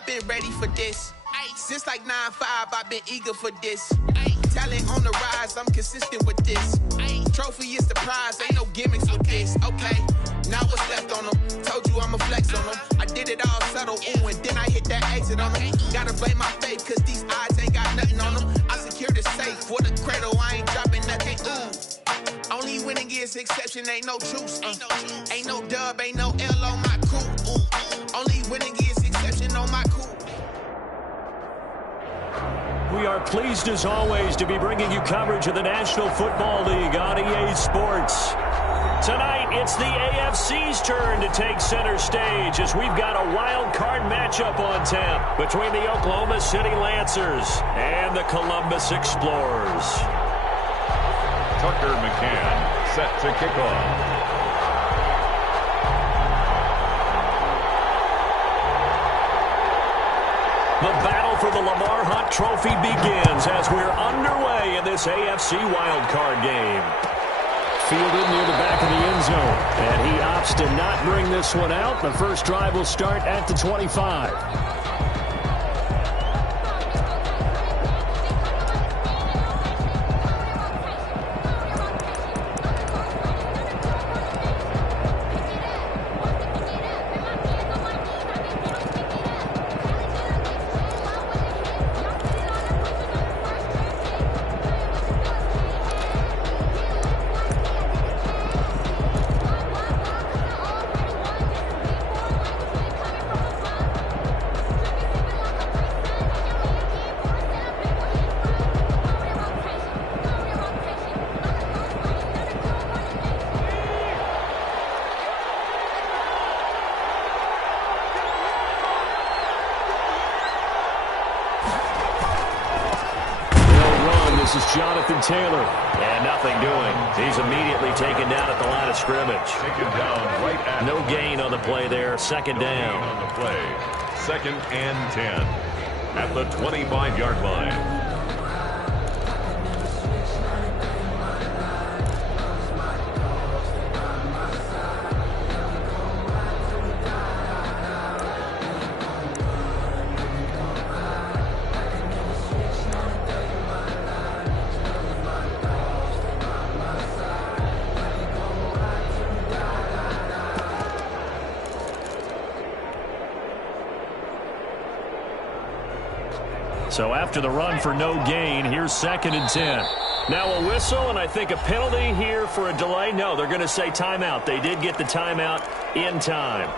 I've been ready for this. Since like 9-5, I've been eager for this. Talent on the rise, I'm consistent with this. Trophy is the prize, ain't no gimmicks with this. Okay, now what's left on them? Told you I'ma flex on them. I did it all subtle, ooh, and then I hit that exit on them. Gotta blame my faith, cause these odds ain't got nothing on them. I secured the safe for the cradle, I ain't dropping nothing, ooh. Only winning is exception, ain't no truce. Ain't no dub, ain't no L on my crew. Ooh. Only winning is exception on my crew. We are pleased, as always, to be bringing you coverage of the National Football League on EA Sports. Tonight, it's the AFC's turn to take center stage as we've got a wild card matchup on tap between the Oklahoma City Lancers and the Columbus Explorers. Tucker McCann set to kick off. The battle for the Lamar Hunt Trophy begins as we're underway in this AFC wildcard game. Fielded near the back of the end zone, and he opts to not bring this one out. The first drive will start at the 25. Taylor, and nothing doing. He's immediately taken down at the line of scrimmage. Taken down right at no gain on the play there. Second down. On the play. 2nd and 10 at the 25-yard line. So after the run for no gain, here's 2nd and 10. Now a whistle, and I think a penalty here for a delay. No, they're going to say timeout. They did get the timeout in time.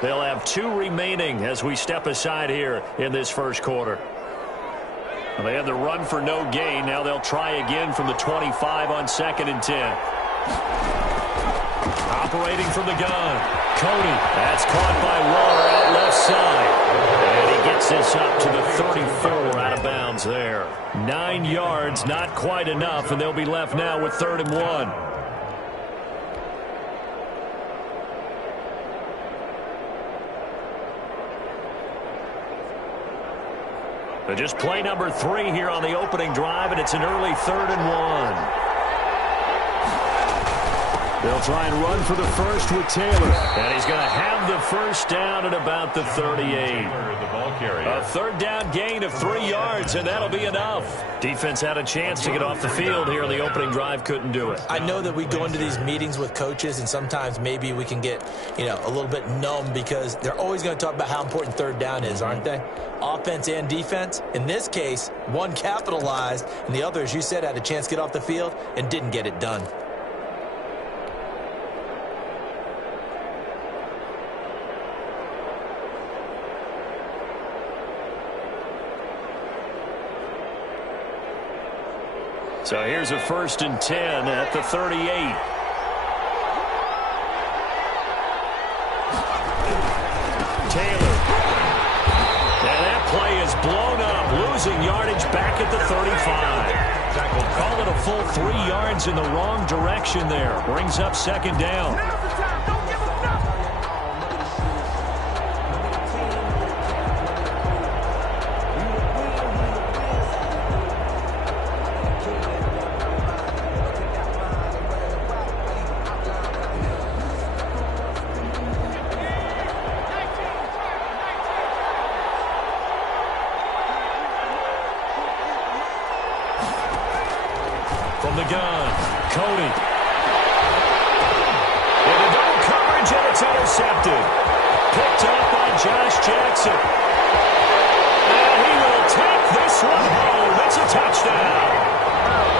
They'll have 2 remaining as we step aside here in this first quarter. Well, they had the run for no gain. Now they'll try again from the 25 on 2nd and 10. Operating from the gun. Cody. That's caught by Waller out left side. And he gets this up to the 34 out of bounds there. 9 yards, not quite enough, and they'll be left now with 3rd and 1. But just play number 3 here on the opening drive, and it's an early 3rd and 1. They'll try and run for the first with Taylor. And he's going to have the first down at about the 38. A 3rd down gain of 3 yards, and that'll be enough. Defense had a chance to get off the field here on the opening drive, couldn't do it. I know that we go into these meetings with coaches, and sometimes maybe we can get, a little bit numb because they're always going to talk about how important 3rd down is, aren't they? Offense and defense. In this case, one capitalized, and the other, as you said, had a chance to get off the field and didn't get it done. So here's a 1st and 10 at the 38. Taylor. And that play is blown up, losing yardage back at the 35. Call it a full 3 yards in the wrong direction there. Brings up 2nd down. the gun. Cody. Into double coverage, and it's intercepted. Picked up by Josh Jackson. And he will take this one home. It's a touchdown.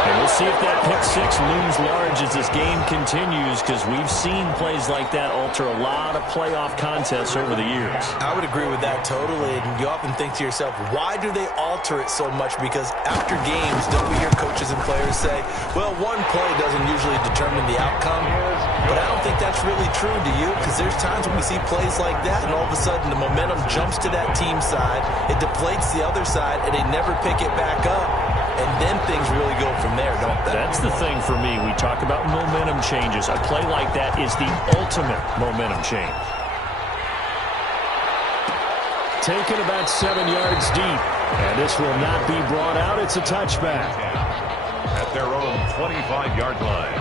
And we'll see if that pick six looms large as this game continues, because we've seen plays like that alter a lot of playoff contests over the years. I would agree with that totally. And you often think to yourself, why do they alter it so much? Because after games, don't we hear coaches and players say, well, one play doesn't usually determine the outcome. But I don't think that's really true, do you? Because there's times when we see plays like that, and all of a sudden the momentum jumps to that team side, it deflates the other side, and they never pick it back up. And then things really go from there, don't they? That's the thing for me. We talk about momentum changes. A play like that is the ultimate momentum change. Taken about 7 yards deep. And this will not be brought out. It's a touchback. At their own 25-yard line.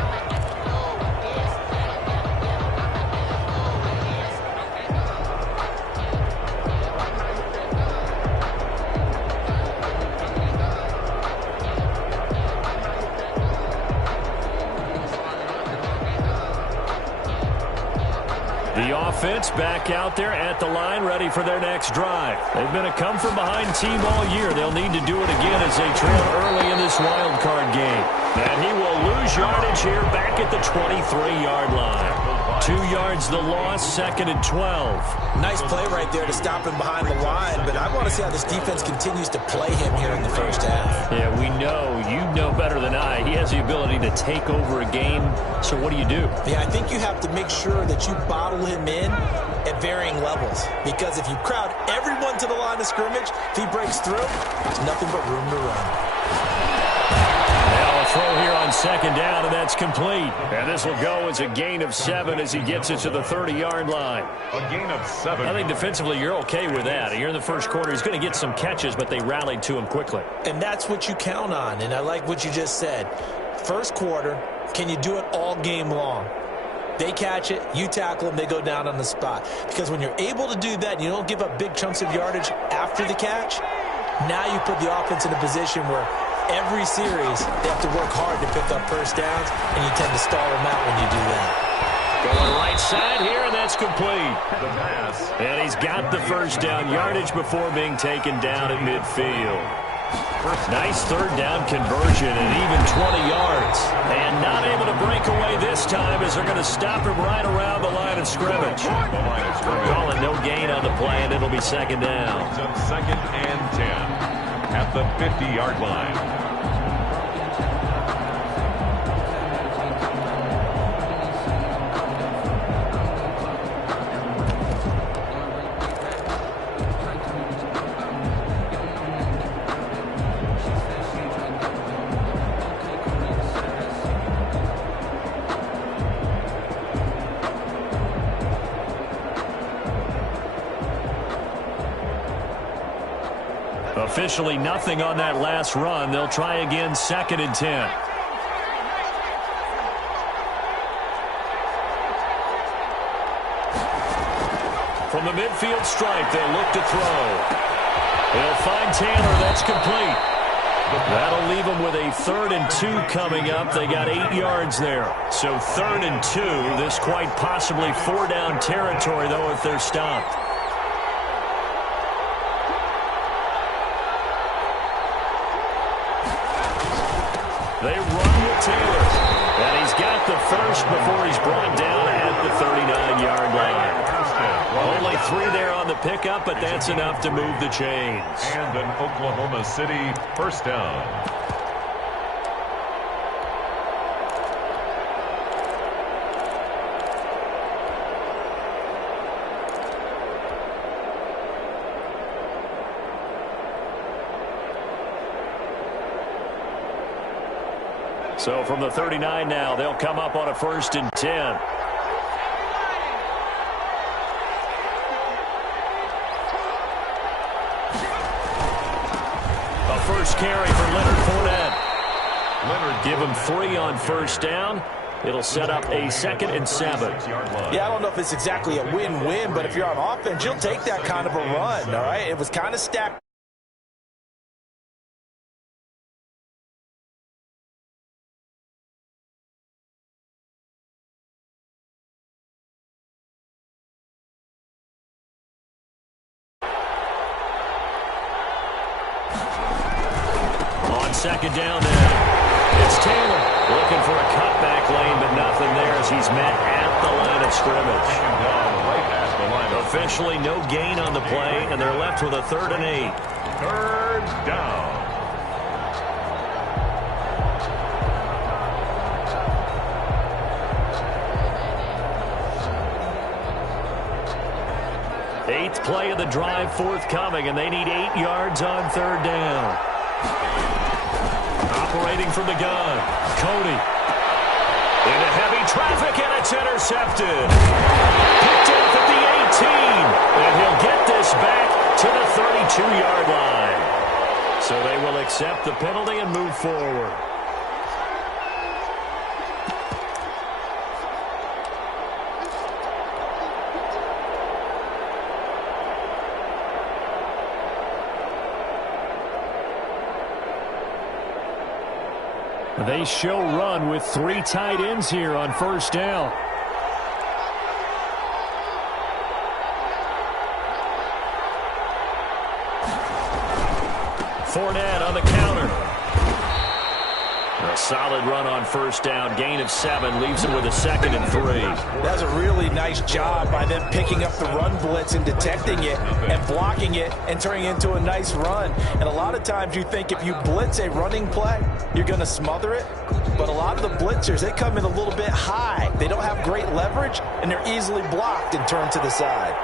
The offense back out there at the line, ready for their next drive. They've been a come-from-behind team all year. They'll need to do it again as they trail early in this wild card game. And he will lose yardage here back at the 23-yard line. 2 yards the loss, 2nd and 12. Nice play right there to stop him behind the line, but I want to see how this defense continues to play him here in the first half. Yeah, we know. You know better than I. He has the ability to take over a game, so what do you do? Yeah, I think you have to make sure that you bottle him in at varying levels, because if you crowd everyone to the line of scrimmage, if he breaks through, there's nothing but room to run. Now a throw here on 2nd down, and that's complete. And this will go as a gain of 7 as he gets it to the 30-yard line. A gain of 7. I think defensively you're okay with that. Here in the first quarter, he's going to get some catches, but they rallied to him quickly. And that's what you count on, and I like what you just said. First quarter, can you do it all game long? They catch it, you tackle them, they go down on the spot. Because when you're able to do that and you don't give up big chunks of yardage after the catch, now you put the offense in a position where every series they have to work hard to pick up first downs, and you tend to stall them out when you do that. Going right side here, and that's complete. The pass. And he's got the first down yardage before being taken down at midfield. Nice 3rd down conversion and even 20 yards. And not able to break away this time as they're going to stop him right around the line of scrimmage. Calling no gain on the play, and it'll be 2nd down. It's 2nd and 10 at the 50-yard line. Officially nothing on that last run. They'll try again, 2nd and 10. From the midfield stripe, they'll look to throw. They'll find Taylor. That's complete. That'll leave them with a 3rd and 2 coming up. They got 8 yards there. So 3rd and 2. This quite possibly 4-down territory, though, if they're stopped. They run with Taylor. And he's got the first before he's brought down at the 39-yard line. Only 3 there on the pickup, but that's enough to move the chains. And an Oklahoma City first down. So from the 39 now, they'll come up on a 1st and 10. A first carry for Leonard Fournette. Leonard give him 3 on 1st down. It'll set up a 2nd and 7. Yeah, I don't know if it's exactly a win-win, but if you're on offense, you'll take that kind of a run, all right? It was kind of stacked. second down now. It's Taylor looking for a cutback lane, but nothing there as he's met at the line of scrimmage. Officially no gain on the play, and they're left with a 3rd and 8. 3rd down. Eighth play of the drive forthcoming, and they need 8 yards on 3rd down. Operating from the gun, Cody. Into heavy traffic, and it's intercepted. Picked off at the 18, and he'll get this back to the 32-yard line. So they will accept the penalty and move forward. They show run with 3 tight ends here on 1st down. Fournette on the counter. A solid run on 1st down. Gain of 7 leaves him with a 2nd and 3. That's a really nice job by them picking up the run blitz and detecting it and blocking it and turning it into a nice run. And a lot of times you think if you blitz a running play, you're going to smother it. But a lot of the blitzers, they come in a little bit high. They don't have great leverage, and they're easily blocked and turned to the side.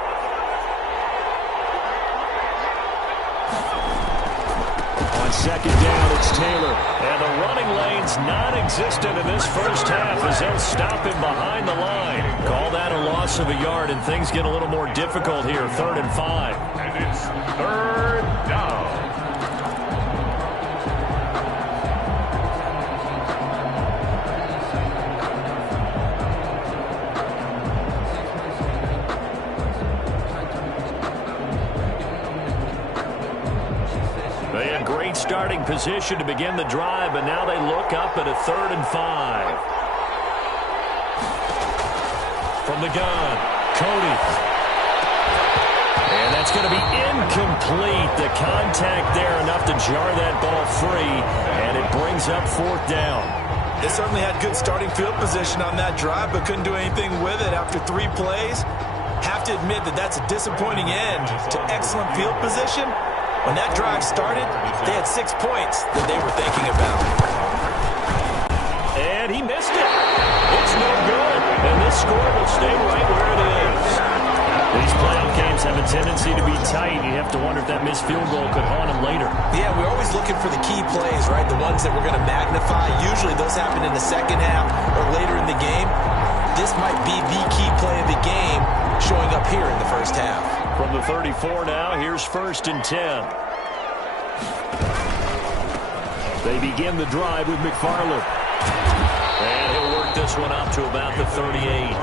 On 2nd down, it's Taylor. And the running lane's non-existent in this 1st half as they'll stop him behind the line. Call that a loss of a yard, and things get a little more difficult here. 3rd and 5. And it's 3rd down. Starting position to begin the drive, but now they look up at a 3rd and 5. From the gun, Cody. And that's going to be incomplete. The contact there enough to jar that ball free, and it brings up 4th down. They certainly had good starting field position on that drive, but couldn't do anything with it after 3 plays. Have to admit that that's a disappointing end to excellent field position. When that drive started, they had 6 points that they were thinking about. And he missed it. It's no good. And this score will stay right where it is. These playoff games have a tendency to be tight. You have to wonder if that missed field goal could haunt them later. Yeah, we're always looking for the key plays, right? The ones that we're going to magnify. Usually those happen in the 2nd half or later in the game. This might be the key play of the game showing up here in the 1st half. From the 34 now, here's 1st and 10. They begin the drive with McFarland. And he'll work this one up to about the 38.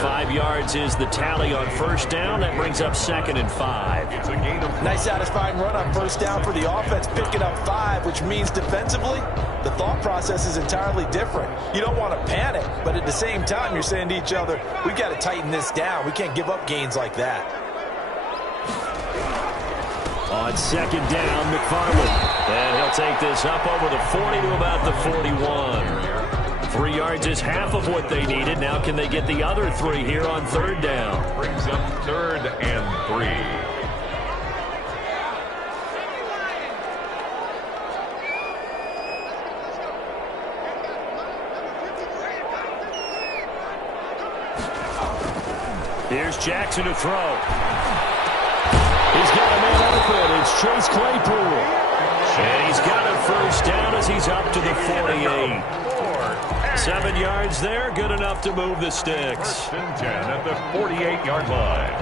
5 yards is the tally on 1st down. That brings up 2nd and 5. Nice satisfying run on 1st down for the offense, picking up 5, which means defensively, the thought process is entirely different. You don't want to panic, but at the same time, you're saying to each other, we've got to tighten this down. We can't give up gains like that. On 2nd down, McFarland. And he'll take this up over the 40 to about the 41. 3 yards is half of what they needed. Now can they get the other 3 here on 3rd down? Brings up 3rd and 3. Here's Jackson to throw. He's got a man open. It's Chase Claypool. And he's got a 1st down as he's up to the 48. 7 yards there, good enough to move the sticks. 1st and 10 at the 48-yard line.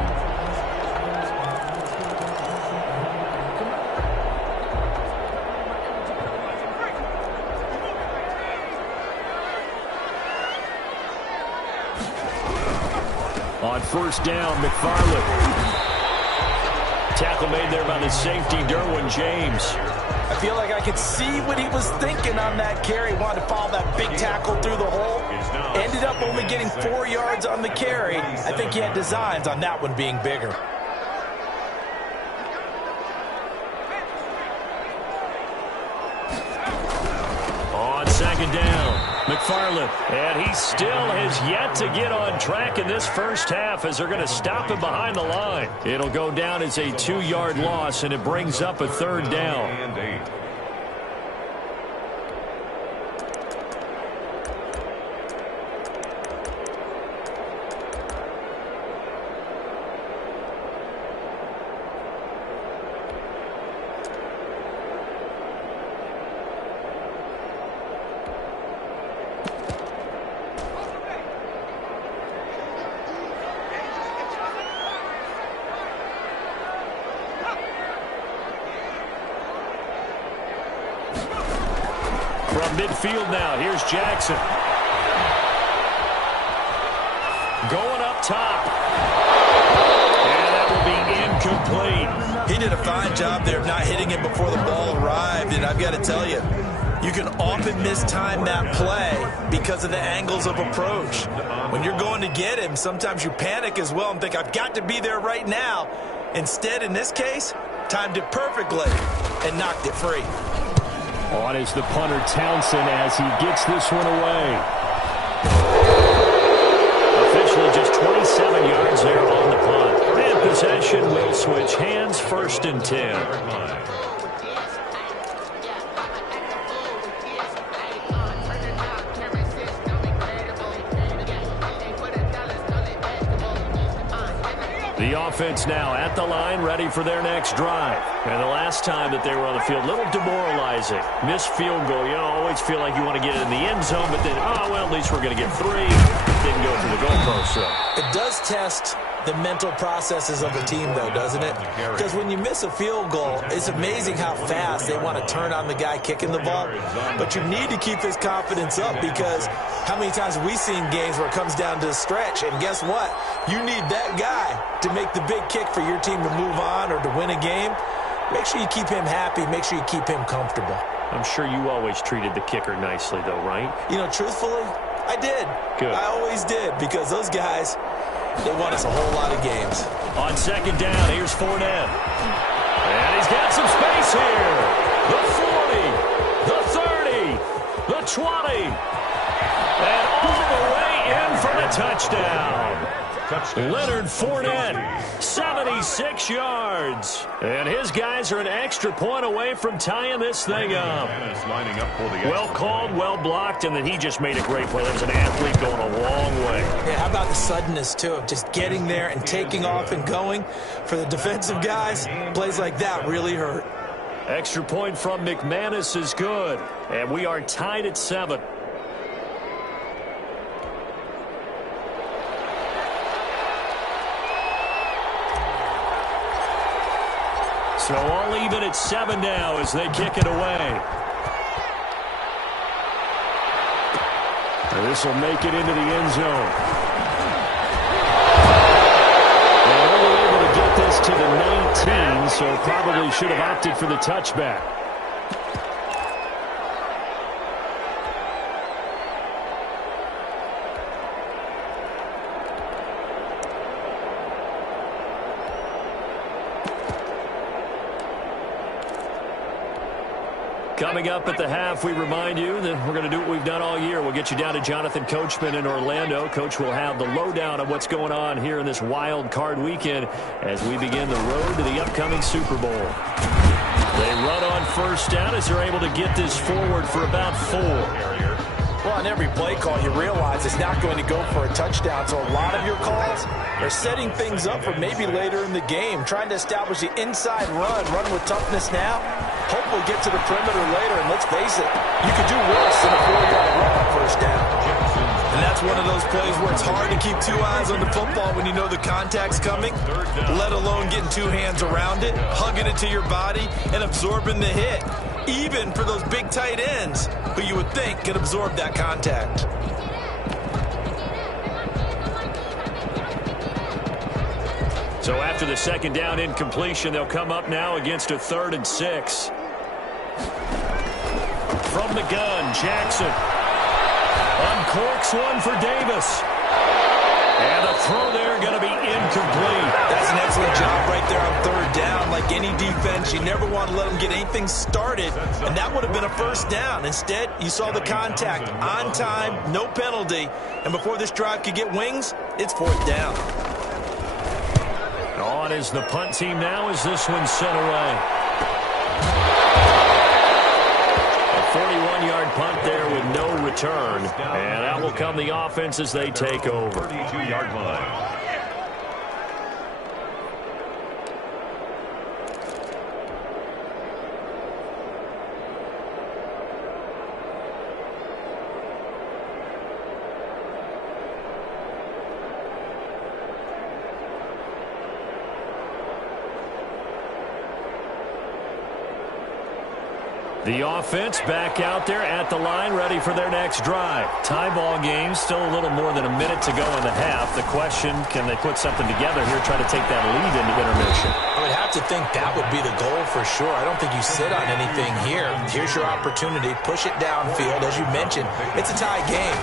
On 1st down, McFarland. Tackle made there by the safety, Derwin James. I feel like I could see what he was thinking on that carry. Wanted to follow that big tackle through the hole. Ended up only getting 4 yards on the carry. I think he had designs on that one being bigger. second down. McFarland. And he still has yet to get on track in this first half as they're going to stop him behind the line. It'll go down as a 2-yard loss, and it brings up a third down. And 8. From midfield now, here's Jackson. Going up top. And that will be incomplete. He did a fine job there of not hitting him before the ball arrived, and I've got to tell you, you can often mistime that play because of the angles of approach. When you're going to get him, sometimes you panic as well and think, I've got to be there right now. Instead, in this case, timed it perfectly and knocked it free. On is the punter, Townsend, as he gets this one away. Officially just 27 yards there on the punt. And possession will switch hands, 1st and 10. The offense now at the line, ready for their next drive. And the last time that they were on the field, a little demoralizing. Missed field goal. You always feel like you want to get it in the end zone, but then, oh, well, at least we're going to get 3. Didn't go through the goalpost, so. It does test the mental processes of a team, though, doesn't it? Because when you miss a field goal, it's amazing how fast they want to turn on the guy kicking the ball. But you need to keep his confidence up, because how many times have we seen games where it comes down to the stretch? And guess what? You need that guy to make the big kick for your team to move on or to win a game. Make sure you keep him happy. Make sure you keep him comfortable. I'm sure you always treated the kicker nicely, though, right? You know, truthfully, I did. Good. I always did, because those guys, they won us a whole lot of games. On second down, here's Fournette. And he's got some space here. The 40, the 30, the 20. And all the way in for the touchdown. Leonard Fournette, 76 yards. And his guys are an extra point away from tying this thing up. Well called, well blocked, and then he just made a great play. That was an athlete going a long way. Yeah, how about the suddenness, too, of just getting there and taking off and going? For the defensive guys, plays like that really hurt. Extra point from McManus is good. And we are tied at 7. So all even at 7 now as they kick it away. And this will make it into the end zone. And only able to get this to the 19, so probably should have opted for the touchback. Coming up at the half, we remind you that we're going to do what we've done all year. We'll get you down to Jonathan Coachman in Orlando. Coach will have the lowdown of what's going on here in this wild card weekend as we begin the road to the upcoming Super Bowl. They run on first down as they're able to get this forward for about 4. Well, on every play call, you realize it's not going to go for a touchdown. So a lot of your calls are setting things up for maybe later in the game, trying to establish the inside run with toughness now. Hopefully get to the perimeter later, and let's face it, you could do worse than a 4-yard run on first down. And that's one of those plays where it's hard to keep 2 eyes on the football when you know the contact's coming, let alone getting 2 hands around it, hugging it to your body, and absorbing the hit, even for those big tight ends who you would think could absorb that contact. So after the second down incompletion, they'll come up now against a 3rd and 6. From the gun, Jackson uncorks one for Davis. And the throw there going to be incomplete. That's an excellent job right there on third down. Like any defense, you never want to let them get anything started, and that would have been a first down. Instead, you saw the contact on time, no penalty, and before this drive could get wings, it's fourth down. On is the punt team now as this one sent away. A 41-yard punt there with no return, and that will come the offense as they take over. 32-yard line. The offense back out there at the line, ready for their next drive. Tie ball game, still a little more than a minute to go in the half. The question, can they put something together here, try to take that lead into intermission? I would have to think that would be the goal for sure. I don't think you sit on anything here. Here's your opportunity. Push it downfield. As you mentioned, it's a tie game.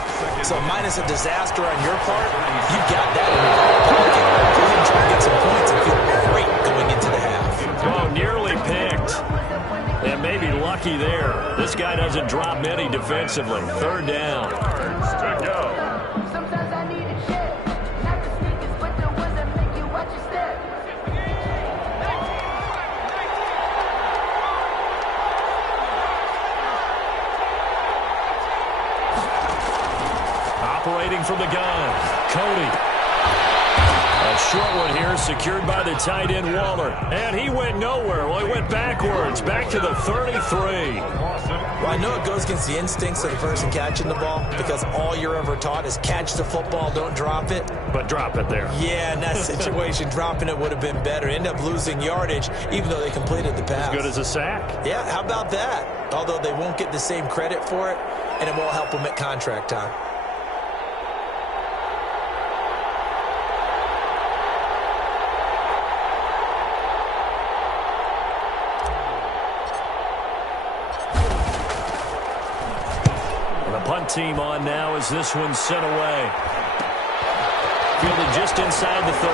So minus a disaster on your part, you've got that in your back pocket. You're going to try to get some points and feel great going into the half. Oh, nearly picked. And maybe lucky there. This guy doesn't drop many defensively. Third down. Yards to go. Sometimes I need a check. Not the sneakers, but the ones that make you watch your step. Operating from the gun, Cody. A short one here, secured by the tight end Waller. And he went nowhere. Well, he went backwards, back to the 33. Well, I know it goes against the instincts of the person catching the ball because all you're ever taught is catch the football, don't drop it. But drop it there. Yeah, in that situation, dropping it would have been better. End up losing yardage, even though they completed the pass. As good as a sack. Yeah, how about that? Although they won't get the same credit for it, and it won't help them at contract time. Punt team on now as this one's sent away. Fielded just inside the 30.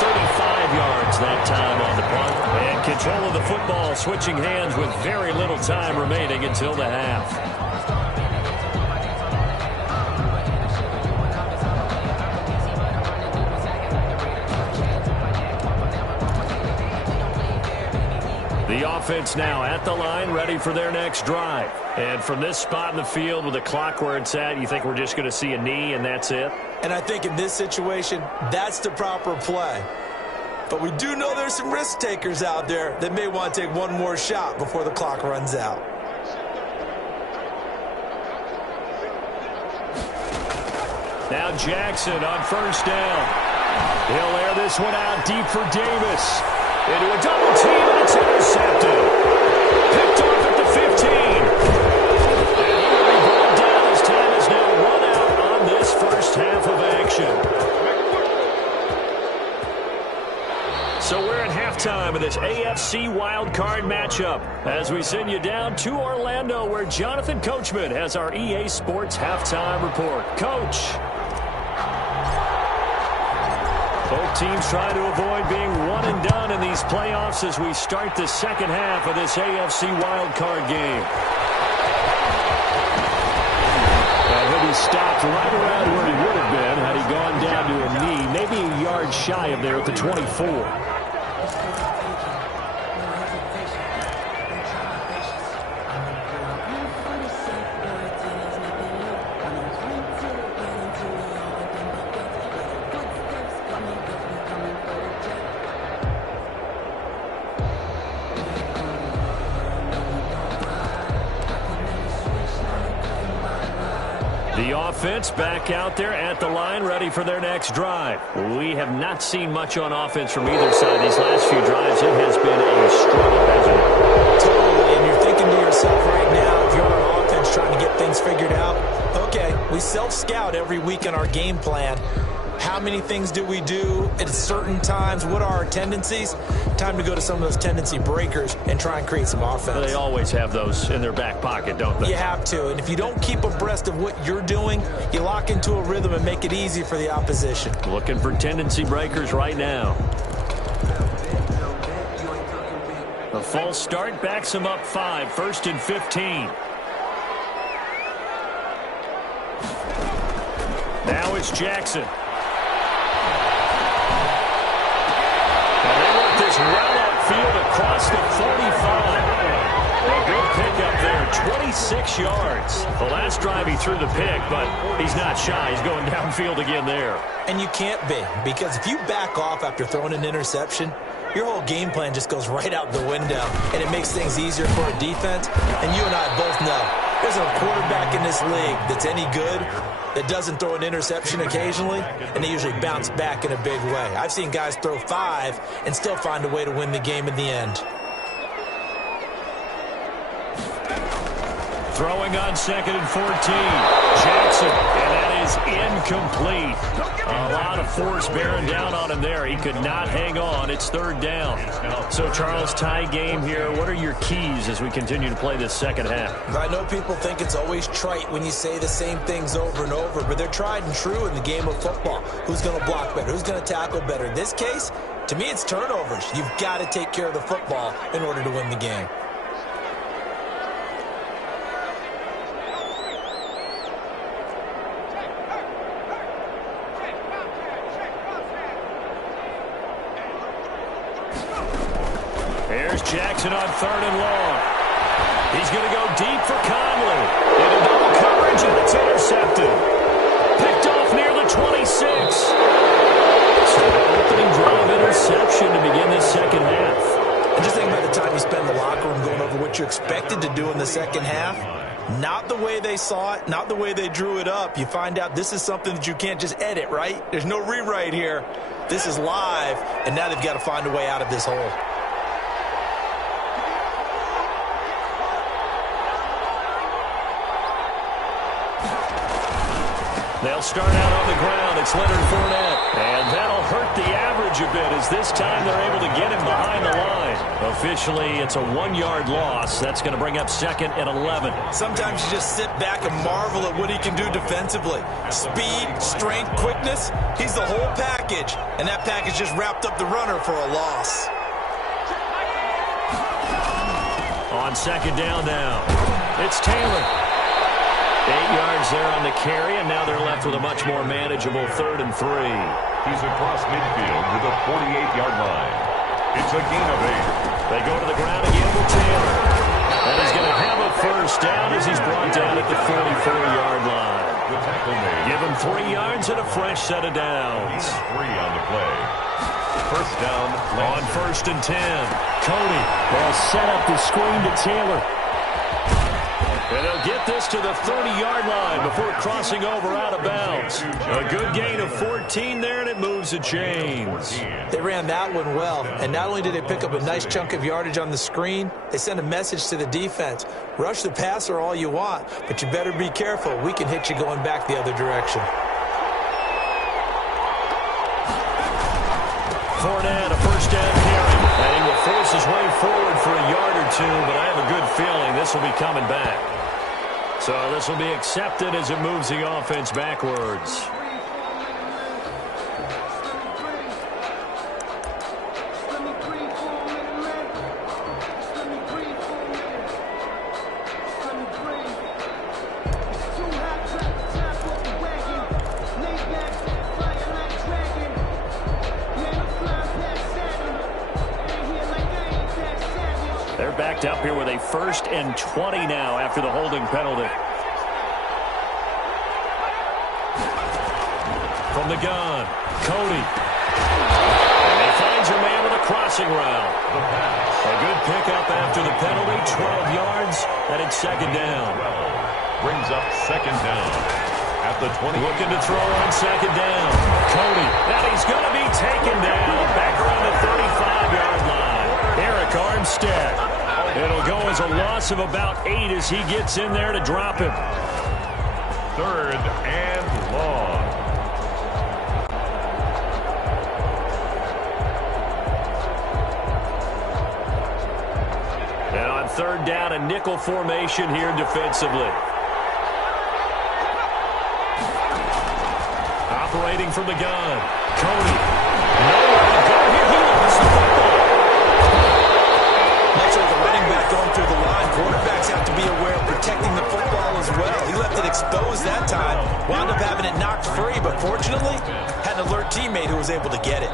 35 yards that time on the punt. And control of the football, switching hands with very little time remaining until the half. The offense now at the line, ready for their next drive. And from this spot in the field with the clock where it's at, you think we're just going to see a knee and that's it? And I think in this situation, that's the proper play. But we do know there's some risk takers out there that may want to take one more shot before the clock runs out. Now Jackson on first down. He'll air this one out deep for Davis. Into a double team, and it's intercepted. Picked off at the 15. And he will be brought down as time is now run out on this first half of action. So we're at halftime of this AFC wildcard matchup as we send you down to Orlando where Jonathan Coachman has our EA Sports halftime report. Coach. Both teams try to avoid being one and done in these playoffs as we start the second half of this AFC wildcard game. And he'll be stopped right around where he would have been had he gone down to a knee, maybe a yard shy of there at the 24. The offense back out there at the line, ready for their next drive. We have not seen much on offense from either side these last few drives. It has been a struggle, hasn't it? Totally, and you're thinking to yourself right now, if you're on offense trying to get things figured out, okay, we self-scout every week in our game plan. How many things do we do at certain times? What are our tendencies? Time to go to some of those tendency breakers and try and create some offense. Well, they always have those in their back pocket, don't they? You have to. And if you don't keep abreast of what you're doing, you lock into a rhythm and make it easy for the opposition. Looking for tendency breakers right now. A false start backs him up 5, 1st and 15. Now it's Jackson. And they work this well upfield across the 45. A good pickup there, 26 yards. The last drive he threw the pick, but he's not shy. He's going downfield again there. And you can't be, because if you back off after throwing an interception, your whole game plan just goes right out the window, and it makes things easier for a defense. And you and I both know there's a quarterback in this league that's any good that doesn't throw an interception occasionally, and they usually bounce back in a big way. I've seen guys throw 5 and still find a way to win the game in the end. Throwing on 2nd and 14. Jackson, and that is incomplete. A lot of force bearing down on him there. He could not hang on. It's 3rd down. So, Charles, tie game here. What are your keys as we continue to play this second half? I know people think it's always trite when you say the same things over and over, but they're tried and true in the game of football. Who's going to block better? Who's going to tackle better? In this case, to me, it's turnovers. You've got to take care of the football in order to win the game. Here's Jackson on 3rd and long. He's going to go deep for Conley. Into double coverage, and it's intercepted. Picked off near the 26. So an opening drive interception to begin this second half. And just think about the time you spend in the locker room going over what you expected to do in the second half. Not the way they saw it, not the way they drew it up. You find out this is something that you can't just edit, right? There's no rewrite here. This is live, and now they've got to find a way out of this hole. They'll start out on the ground. It's Leonard Fournette. And that'll hurt the average a bit as this time they're able to get him behind the line. Officially, it's a 1-yard loss. That's going to bring up 2nd and 11. Sometimes you just sit back and marvel at what he can do defensively. Speed, strength, quickness, he's the whole package. And that package just wrapped up the runner for a loss. On 2nd down now, it's Taylor. 8 yards there on the carry, and now they're left with a much more manageable 3rd and 3. He's across midfield to the 48-yard line. It's a gain of 8. They go to the ground again with Taylor. And he's going to have a 1st down as he's brought down at the 44-yard line. The tackle made. Give him 3 yards and a fresh set of downs. 3 on the play. 1st down. On 1st and 10. Cody will set up the screen to Taylor. And they'll get this to the 30-yard line before crossing over out of bounds. A good gain of 14 there, and it moves the chains. They ran that one well, and not only did they pick up a nice chunk of yardage on the screen, they sent a message to the defense. Rush the passer all you want, but you better be careful. We can hit you going back the other direction. Fournette, a 1st down carry. And he will force his way forward for a yard or 2, but I have a good feeling this will be coming back. So this will be accepted as it moves the offense backwards. They're backed up here with a 1st and 20 now after the holding penalty. From the gun, Cody. And he finds your man with a crossing route. A good pickup after the penalty, 12 yards, and it's 2nd down. Brings up 2nd down. At the 20. Looking to throw on 2nd down. Cody, and he's going to be taken down back around the 35-yard line. Eric Armstead. It'll go as a loss of about 8 as he gets in there to drop him. 3rd and long. third down, a nickel formation here defensively. Operating from the gun. Cody. Nowhere to go here. He lost the football. Much like the running back going through the line, quarterbacks have to be aware of protecting the football as well. He left it exposed that time. Wound up having it knocked free, but fortunately, had an alert teammate who was able to get it.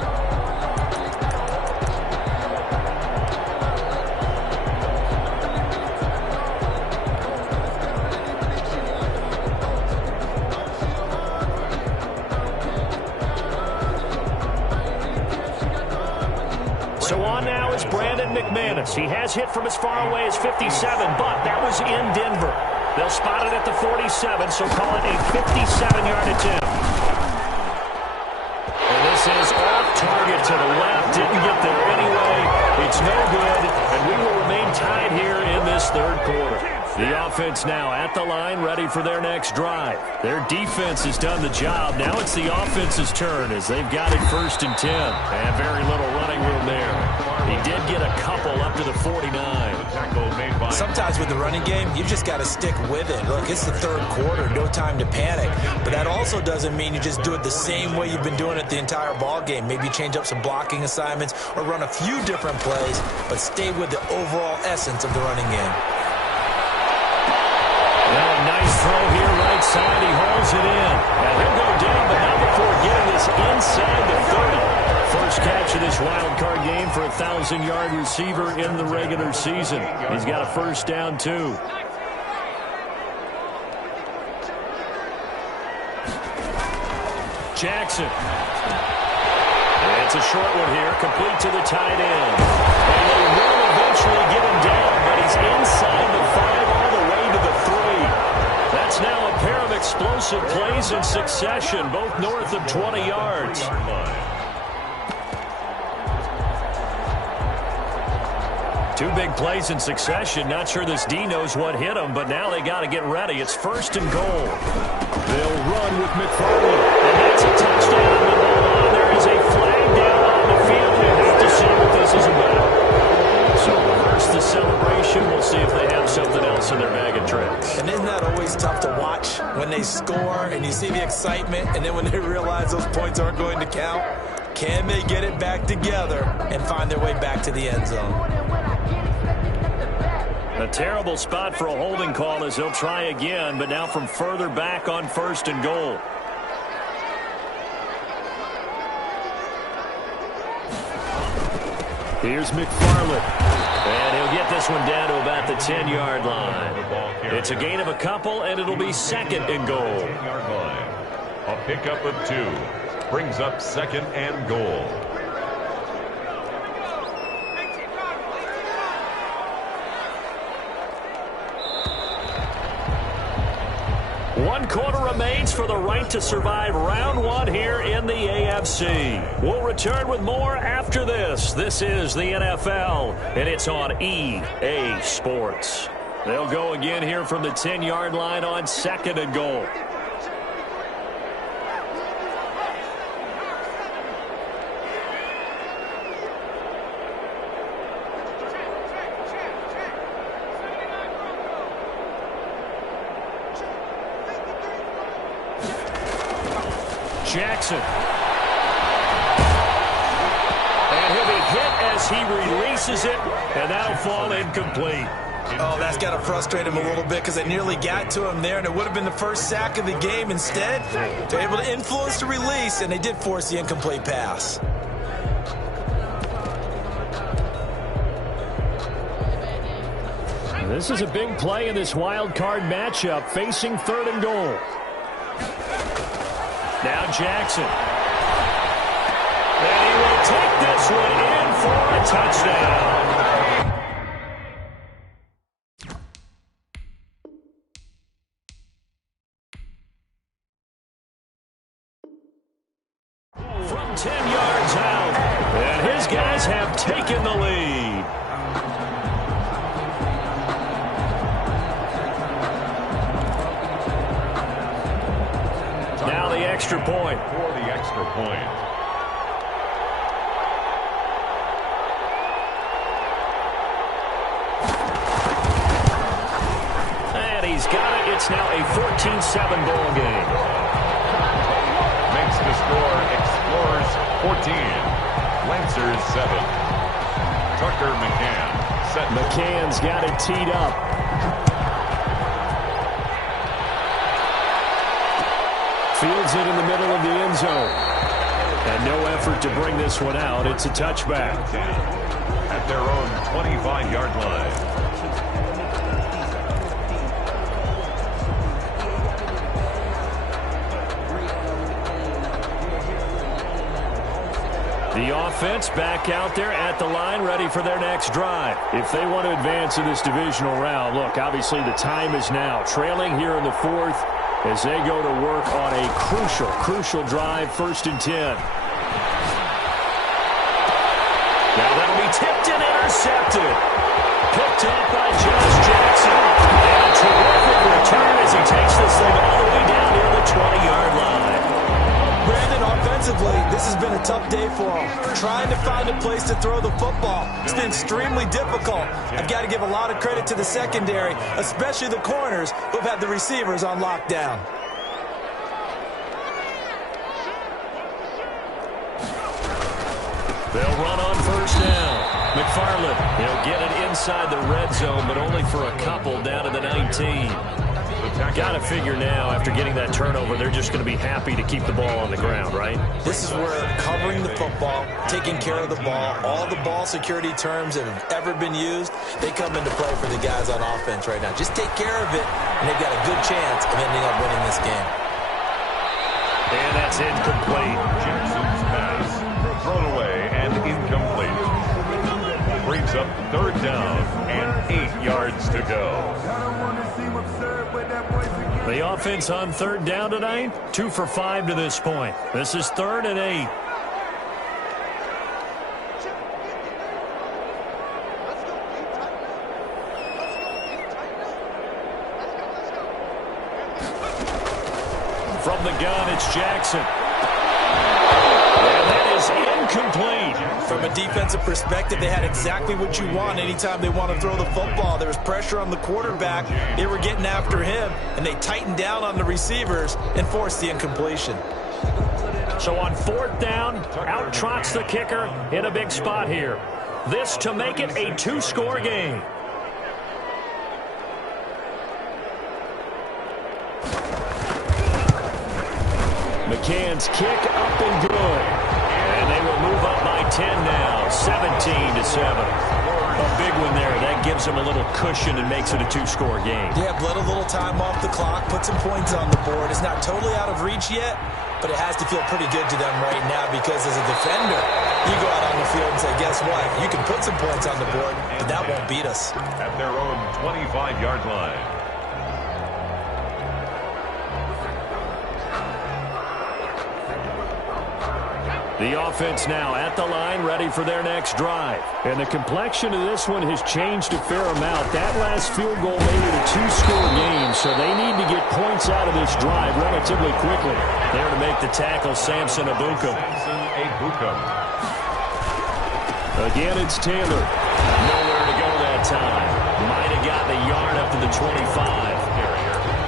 He has hit from as far away as 57, but that was in Denver. They'll spot it at the 47, so call it a 57-yard attempt. And this is off target to the left. Didn't get there anyway. It's no good, and we will remain tied here in this third quarter. The offense now at the line, ready for their next drive. Their defense has done the job. Now it's the offense's turn as they've got it 1st and 10. And very little running room there. He did get a couple up to the 49. Sometimes with the running game, you've just got to stick with it. Look, it's the third quarter, no time to panic. But that also doesn't mean you just do it the same way you've been doing it the entire ball game. Maybe change up some blocking assignments or run a few different plays, but stay with the overall essence of the running game. Now a nice throw here right side. He hauls it in. And he'll go down, but not before getting this inside the 30. First catch of this wild card game for a 1,000-yard receiver in the regular season. He's got a first down, too. Jackson. It's a short one here, complete to the tight end. And they will eventually get him down, but he's inside the 5 all the way to the 3. That's now a pair of explosive plays in succession, both north of 20 yards. Two big plays in succession. Not sure this D knows what hit him, but now they got to get ready. It's 1st and goal. They'll run with McFarland. And that's a touchdown. There is a flag down on the field. We have to see what this is about. So reverse the celebration. We'll see if they have something else in their bag of tricks. And isn't that always tough to watch when they score and you see the excitement, and then when they realize those points aren't going to count? Can they get it back together and find their way back to the end zone? A terrible spot for a holding call as they'll try again, but now from further back on 1st and goal. Here's McFarland. And he'll get this one down to about the 10-yard line. It's a gain of a couple, and it'll be 2nd and goal. 10-yard line. A pickup of 2 brings up 2nd and goal. One quarter remains for the right to survive round 1 here in the AFC. We'll return with more after this. This is the NFL, and it's on EA Sports. They'll go again here from the 10-yard line on 2nd and goal. Jackson. And he'll be hit as he releases it, and that'll fall incomplete. Oh, that's got to frustrate him a little bit because they nearly got to him there, and it would have been the first sack of the game. Instead, they're able to influence the release, and they did force the incomplete pass. This is a big play in this wild card matchup, facing 3rd and goal. Now Jackson. And he will take this one in for a touchdown. From 10 yards out, and his guys have taken the lead. Now the extra point. For the extra point. It's now a 14-7 ball game. Makes the score Explorers 14, Lancers 7. Tucker McCann set. McCann's got it teed up. Fields it in the middle of the end zone. And no effort to bring this one out. It's a touchback. At their own 25-yard line. The offense back out there at the line, ready for their next drive. If they want to advance in this divisional round, look, obviously the time is now. Trailing here in the fourth as they go to work on a crucial drive, 1st and 10. Now that'll be tipped and intercepted. Picked up by Josh Jackson. And a terrific return as he takes this thing all the way down near the 20-yard line. Brandon, offensively, this has been a tough day for him. Trying to find a place to throw the football. It's been extremely difficult. I've got to give a lot of credit to the secondary, especially the corners who've had the receivers on lockdown. They'll run on 1st down. McFarland, he'll get it inside the red zone, but only for a couple down to the 19. Got to figure now, after getting that turnover, they're just going to be happy to keep the ball on the ground, right? This is where covering the football, taking care of the ball, all the ball security terms that have ever been used, they come into play for the guys on offense right now. Just take care of it, and they've got a good chance of ending up winning this game. And that's incomplete. Jackson's pass thrown away and incomplete. Brings up 3rd down and 8 yards to go. The offense on 3rd down tonight, 2 for 5 to this point. This is 3rd and 8. From the gun, it's Jackson. And that is incomplete. From a defensive perspective, they had exactly what you want anytime they want to throw the football. There was pressure on the quarterback. They were getting after him, and they tightened down on the receivers and forced the incompletion. So on 4th down, out trots the kicker in a big spot here. This to make it a 2-score game. McCann's kick up and good. And they will move up by 10 now, 17-7. A big one there. That gives them a little cushion and makes it a 2-score game. Yeah, bled a little time off the clock, put some points on the board. It's not totally out of reach yet, but it has to feel pretty good to them right now because as a defender, you go out on the field and say, guess what? You can put some points on the board, but that won't beat us. At their own 25-yard line. The offense now at the line, ready for their next drive. And the complexion of this one has changed a fair amount. That last field goal made it a 2-score game, so they need to get points out of this drive relatively quickly. There to make the tackle, Samson Ebukam. Again, it's Taylor. Nowhere to go that time. Might have gotten a yard up to the 25.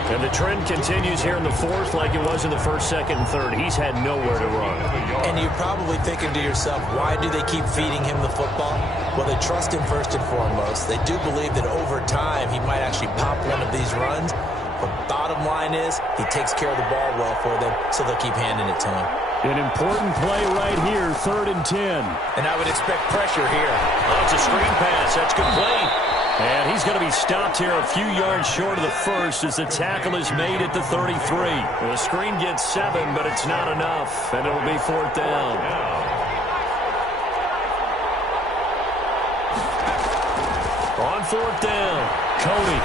And the trend continues here in the 4th like it was in the 1st, 2nd, and 3rd. He's had nowhere to run. And you're probably thinking to yourself, why do they keep feeding him the football? Well, they trust him first and foremost. They do believe that over time he might actually pop one of these runs. But bottom line is he takes care of the ball well for them, so they'll keep handing it to him. An important play right here, 3rd and 10. And I would expect pressure here. Oh, it's a screen pass. That's complete. And he's going to be stopped here a few yards short of the 1st as the tackle is made at the 33. The screen gets 7, but it's not enough, and it'll be 4th down. On 4th down, Cody.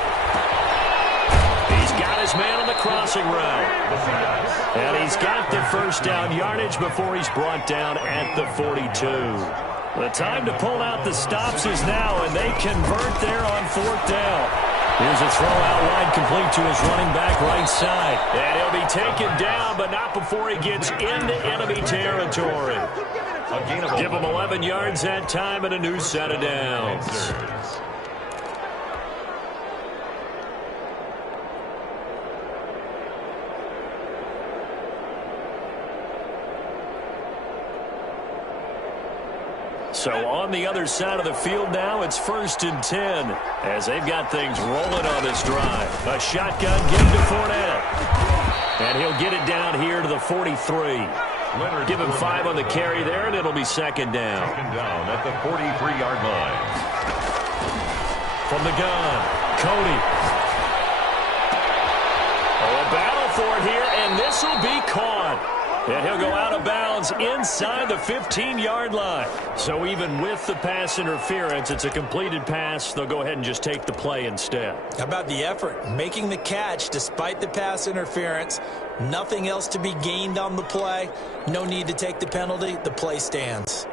He's got his man on the crossing route. And he's got the 1st down yardage before he's brought down at the 42. The time to pull out the stops is now, and they convert there on 4th down. Here's a throw out wide, complete to his running back right side. And he'll be taken down, but not before he gets into enemy territory. Give him 11 yards that time and a new set of downs. So on the other side of the field now, it's 1st and 10 as they've got things rolling on this drive. A shotgun give to Fournette. And he'll get it down here to the 43. Give him 5 on the carry there, and it'll be 2nd down. 2nd down at the 43-yard line. From the gun, Cody. Oh, a battle for it here, and this will be caught. And he'll go out of bounds inside the 15-yard line. So even with the pass interference, it's a completed pass. They'll go ahead and just take the play instead. How about the effort? Making the catch despite the pass interference. Nothing else to be gained on the play. No need to take the penalty. The play stands.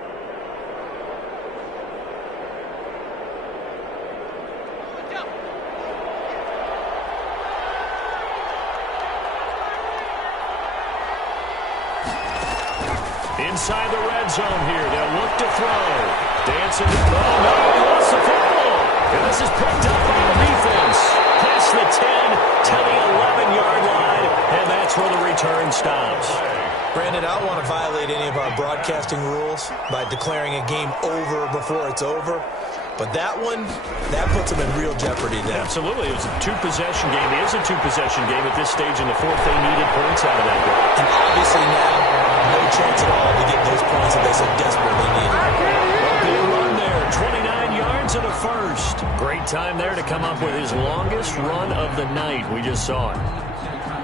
Inside the red zone here. They'll look to throw. Dancing to throw. No, he lost the football. And this is picked up by the defense. Past the 10 to the 11-yard line. And that's where the return stops. Brandon, I don't want to violate any of our broadcasting rules by declaring a game over before it's over. But that one, that puts them in real jeopardy there. Absolutely. It was a two-possession game. It is a two-possession game at this stage in the fourth. They needed points out of that game. And obviously now, no chance at all to get those points that they so desperately needed. Well, big run there. 29 yards and a first. Great time there to come up with his longest run of the night. We just saw it.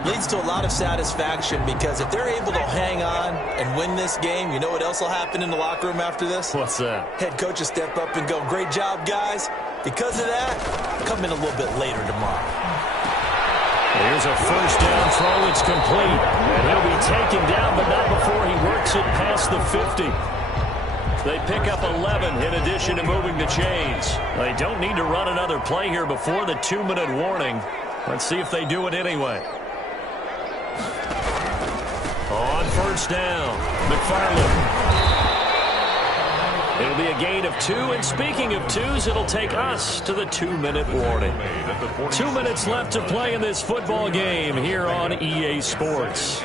Leads to a lot of satisfaction because if they're able to hang on and win this game, you know what else will happen in the locker room after this? What's that? Head coach will step up and go, great job, guys. Because of that, come in a little bit later tomorrow. Here's a first down throw. It's complete. And he'll be taken down, but not before he works it past the 50. They pick up 11 in addition to moving the chains. They don't need to run another play here before the 2-minute warning. Let's see if they do it anyway. On first down, McFarland. It'll be a gain of 2, and speaking of 2s, it'll take us to the 2-minute warning. 2 minutes left to play in this football game here on EA Sports.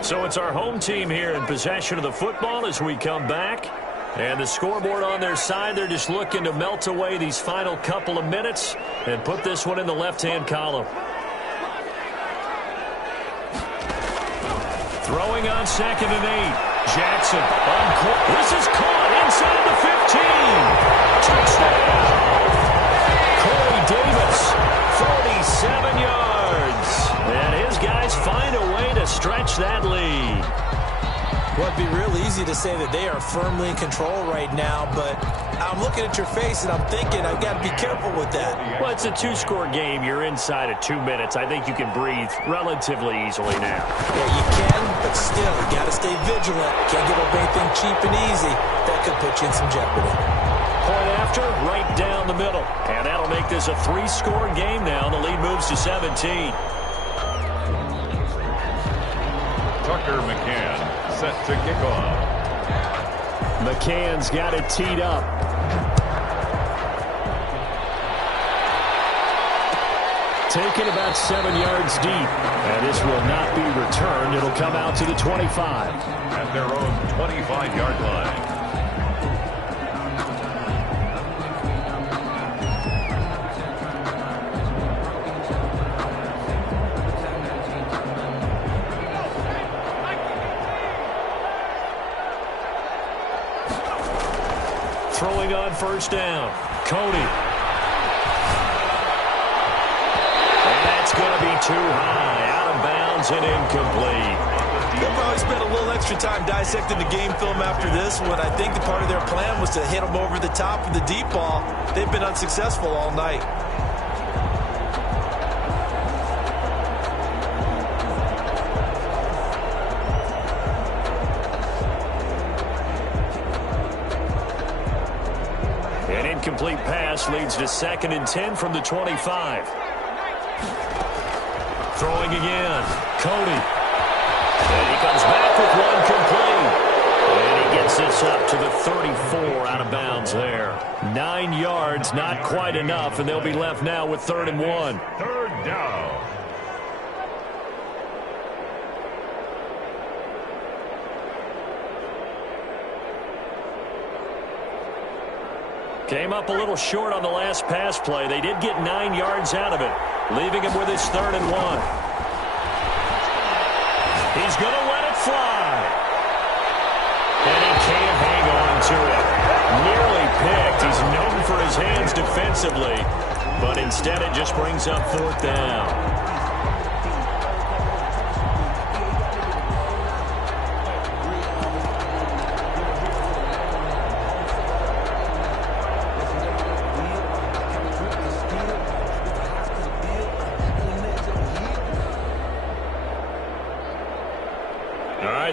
So it's our home team here in possession of the football as we come back. And the scoreboard on their side, they're just looking to melt away these final couple of minutes and put this one in the left-hand column. Throwing on 2nd and 8. Jackson on court. This is caught inside the 15. Touchdown. Corey Davis, 47 yards. And his guys find a way to stretch that lead. Well, it'd be real easy to say that they are firmly in control right now, but I'm looking at your face and I'm thinking I've got to be careful with that. Well, it's a 2-score game. You're inside of 2 minutes. I think you can breathe relatively easily now. Yeah, you can, but still, you got to stay vigilant. Can't give up anything cheap and easy. That could put you in some jeopardy. Point after, right down the middle. And that'll make this a 3-score game now. The lead moves to 17. Tucker McCann set to kick off. McCann's got it teed up. Taken about 7 yards deep. And this will not be returned. It'll come out to the 25. At their own 25-yard line. Throwing on first down. Cody. And that's going to be too high. Out of bounds and incomplete. They'll probably spend a little extra time dissecting the game film after this one. I think the part of their plan was to hit them over the top with the deep ball. They've been unsuccessful all night. An incomplete pass leads to 2nd and 10 from the 25. Throwing again. Cody. And he comes back with one complete. And he gets this up to the 34 out of bounds there. 9 yards, not quite enough, and they'll be left now with 3rd and 1. 3rd down. Came up a little short on the last pass play. They did get 9 yards out of it, leaving him with his 3rd and 1. He's going to let it fly. And he can't hang on to it. Nearly picked. He's known for his hands defensively, but instead it just brings up 4th down.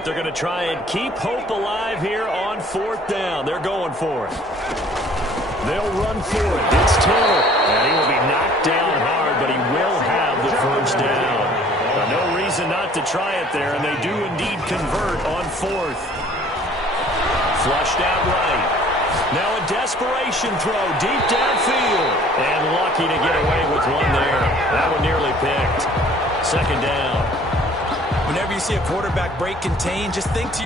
They're going to try and keep hope alive here on 4th down. They're going for it. They'll run for it. It's Taylor. And he will be knocked down hard, but he will have the 1st down. No reason not to try it there, and they do indeed convert on 4th. Flushed out right. Now a desperation throw deep downfield. And lucky to get away with one there. That one nearly picked. 2nd down. Whenever you see a quarterback break contain, just think to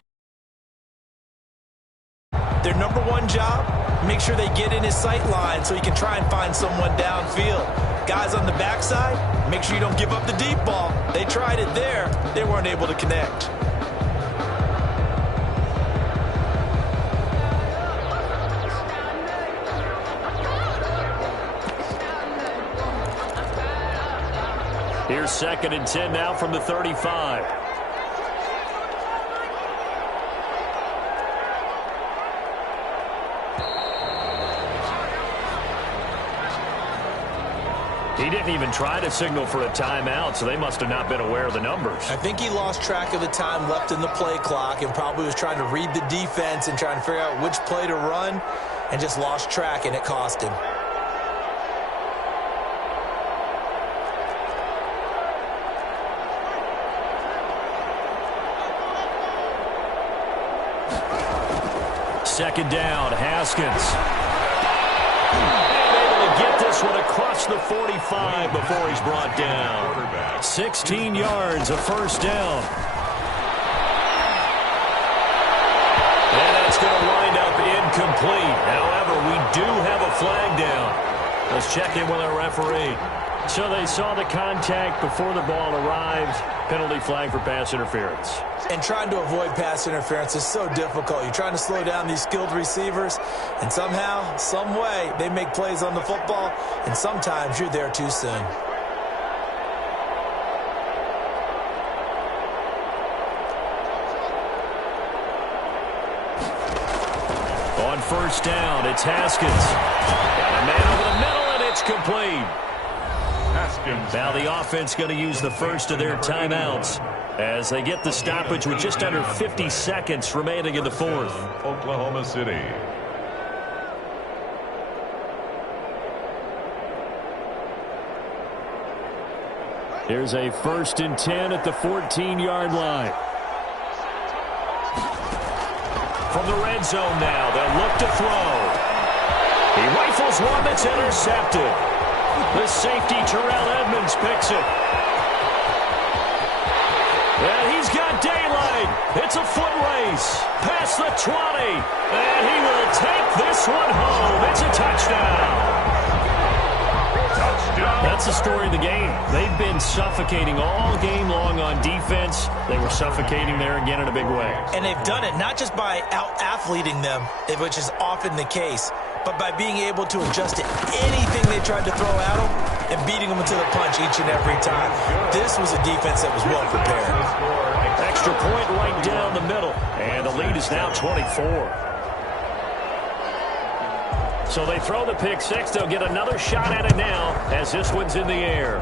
their number 1 job, make sure they get in his sight line so he can try and find someone downfield. Guys on the backside, make sure you don't give up the deep ball. They tried it there. They weren't able to connect. Here's 2nd and 10 now from the 35. He didn't even try to signal for a timeout, so they must have not been aware of the numbers. I think he lost track of the time left in the play clock and probably was trying to read the defense and trying to figure out which play to run and just lost track, and it cost him. Second down, Haskins. Able to get this one across the 45 before he's brought down. 16 yards, a 1st down. And that's going to wind up incomplete. However, we do have a flag down. Let's check in with our referee. So they saw the contact before the ball arrived. Penalty flag for pass interference. And trying to avoid pass interference is so difficult. You're trying to slow down these skilled receivers, and somehow, some way, they make plays on the football, and sometimes you're there too soon. On 1st down, it's Haskins. Got a man over the middle, and it's complete. Now the offense going to use the first of their timeouts as they get the stoppage with just under 50 seconds remaining in the 4th. Oklahoma City. Here's a 1st and 10 at the 14-yard line. From the red zone now, they'll look to throw. He rifles one that's intercepted. The safety, Terrell Edmonds, picks it. And he's got daylight. It's a foot race. Past the 20. And he will take this one home. It's a touchdown. That's the story of the game. They've been suffocating all game long on defense. They were suffocating there again in a big way. And they've done it not just by out-athleting them, which is often the case, but by being able to adjust to anything they tried to throw at them and beating them to the punch each and every time. This was a defense that was well prepared. Extra point right down the middle, and the lead is now 24. So they throw the pick six. They'll get another shot at it now as this one's in the air.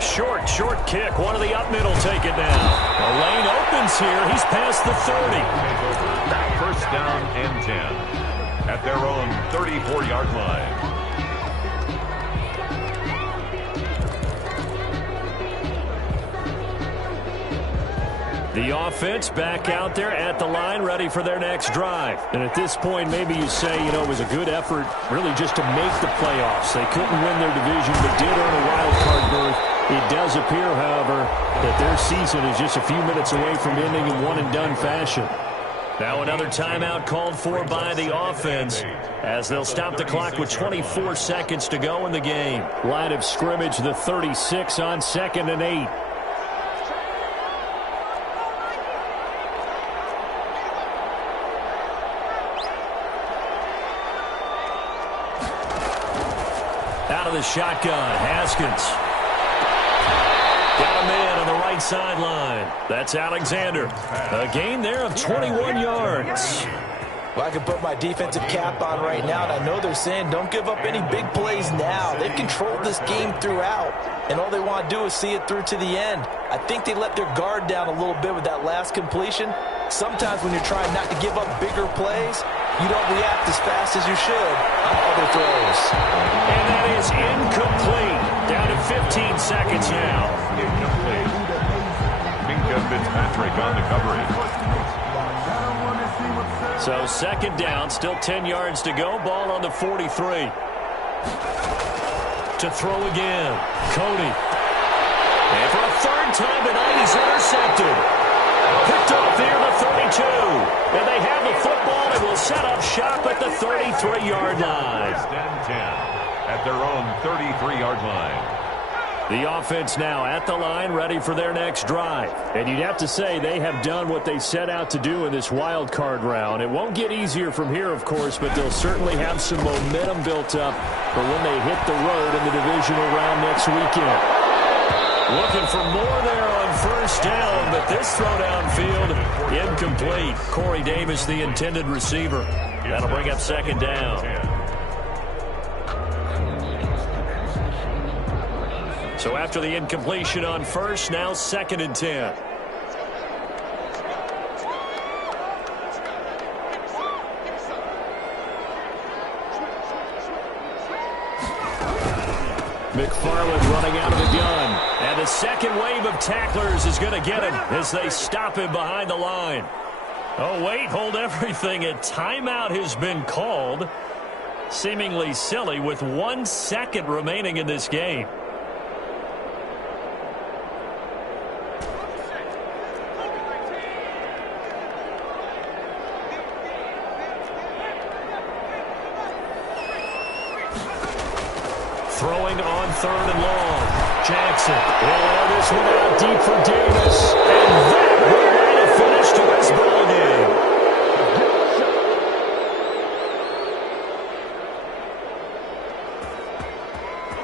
Short kick. One of the up middle take it now. The lane opens here. He's past the 30. 1st down and 10 at their own 34-yard line. The offense back out there at the line, ready for their next drive. And at this point, maybe you say, it was a good effort really just to make the playoffs. They couldn't win their division, but did earn a wild card berth. It does appear, however, that their season is just a few minutes away from ending in one-and-done fashion. Now another timeout called for by the offense as they'll stop the clock with 24 seconds to go in the game. Line of scrimmage, the 36 on 2nd and 8. Out of the shotgun, Haskins. Got a man on the right sideline. That's Alexander. A gain there of 21 yards. Well, I can put my defensive cap on right now, and I know they're saying don't give up any big plays now. They've controlled this game throughout, and all they want to do is see it through to the end. I think they let their guard down a little bit with that last completion. Sometimes when you're trying not to give up bigger plays, you don't react as fast as you should on other throws. And that is incomplete. Down to 15 seconds now. Incomplete. Minka Fitzpatrick on the coverage. So 2nd down, still 10 yards to go. Ball on the 43. To throw again. Cody. And for a 3rd time tonight, he's intercepted. Picked off near the 32. And they have the football and will set up shop at the 33-yard line. 1st and 10 at their own 33-yard line. The offense now at the line, ready for their next drive. And you'd have to say they have done what they set out to do in this wild card round. It won't get easier from here, of course, but they'll certainly have some momentum built up for when they hit the road in the divisional round next weekend. Looking for more there on 1st down, but this throw downfield incomplete. Corey Davis, the intended receiver. That'll bring up 2nd down. So after the incompletion on 1st, now 2nd and 10. McFarland running out of the gun. And the second wave of tacklers is going to get him as they stop him behind the line. Oh, wait, hold everything. A timeout has been called. Seemingly silly with 1 second remaining in this game. Throwing on 3rd and long. Jackson will air this one out deep for Davis. And that will write a finish to this ball game.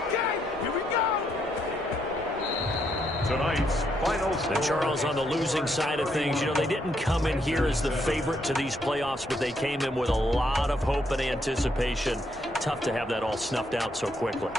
Okay, here we go. Tonight's final score. And Charles, on the losing side of things, you know, they didn't come in here as the favorite to these playoffs, but they came in with a lot of hope and anticipation. Tough to have that all snuffed out so quickly.